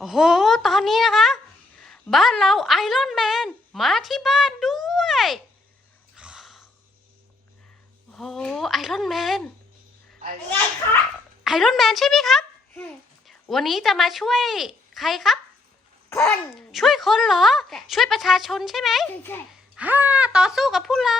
โอ้โห ตอนนี้นะคะ บ้านเราไอรอนแมนมาที่บ้านด้วย โอ้โห ไอรอนแมนไอรอนแมนใช่ไหมครับ วันนี้จะมาช่วยใครครับ คนช่วยคนเหรอ ช่วยประชาชนใช่ไหมฮ่า ต่อสู้กับผู้ร้าย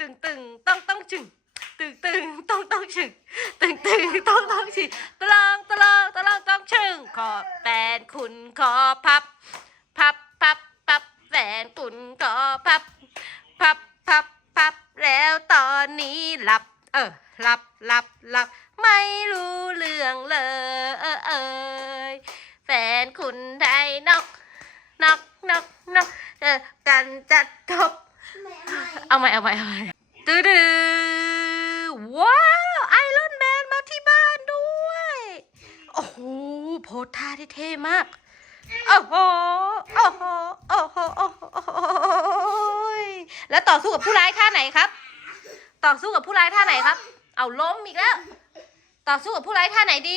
ตึงตึงต้องต้องจึงตึงตึงต้องต้องจึงตึงตึงต้องต้องจึงตลองตลองตลองต้องชึงขอแฟนคุณขอพับ พับพับพับแฟนคุณขอพับ พับพับพับแล้วตอนนี้หลับ เออหลับหลับหลับไม่รู้เรื่องเลยเออแฟนคุณไทยนกนกนกนกเออกันจัดทบ เอาใหม่เอาใหม่เอาใหม่ตื้อดื้อว้าวไอรอนแมนมาที่บ้านด้วย โอ้โหโพสท่าที่เท่มาก โอ้โห โอ้โห โอ้โห โอ้โห แล้วต่อสู้กับผู้ร้ายท่าไหนครับ ต่อสู้กับผู้ร้ายท่าไหนครับ เอาล้มอีกแล้ว ต่อสู้กับผู้ร้ายท่าไหนดี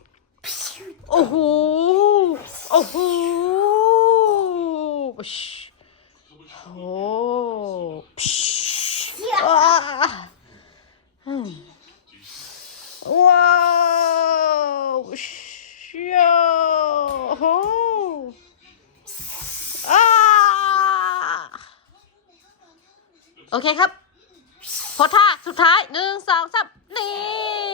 โอ้โห โอ้โห โอ้โหว้าวชิโฮโอเคครับ พอท่าสุดท้ายหนึ่งสองสามนี่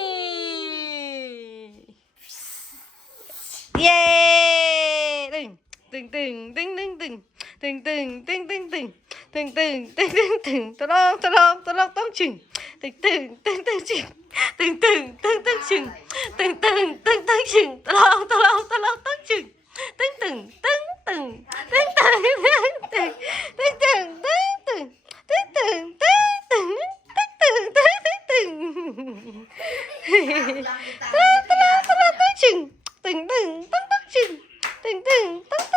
tình tình tinh tinh tình tình tình tinh tinh tình tình tình tinh tinh tình ta long ta long ta long tông chỉnh tình tình tinh tinh chỉnh tình tình tinh tinh chỉnh tình tình tinh tinh chỉnh ta long ta long ta long tông chỉnh tinh tình tinh tình tinh tình tinh tình tinh tình tinh tình tinh tình tinh tình tinh tình ta ta ta ta chỉnh tình tình tăng tăng chỉnh tình tình tăng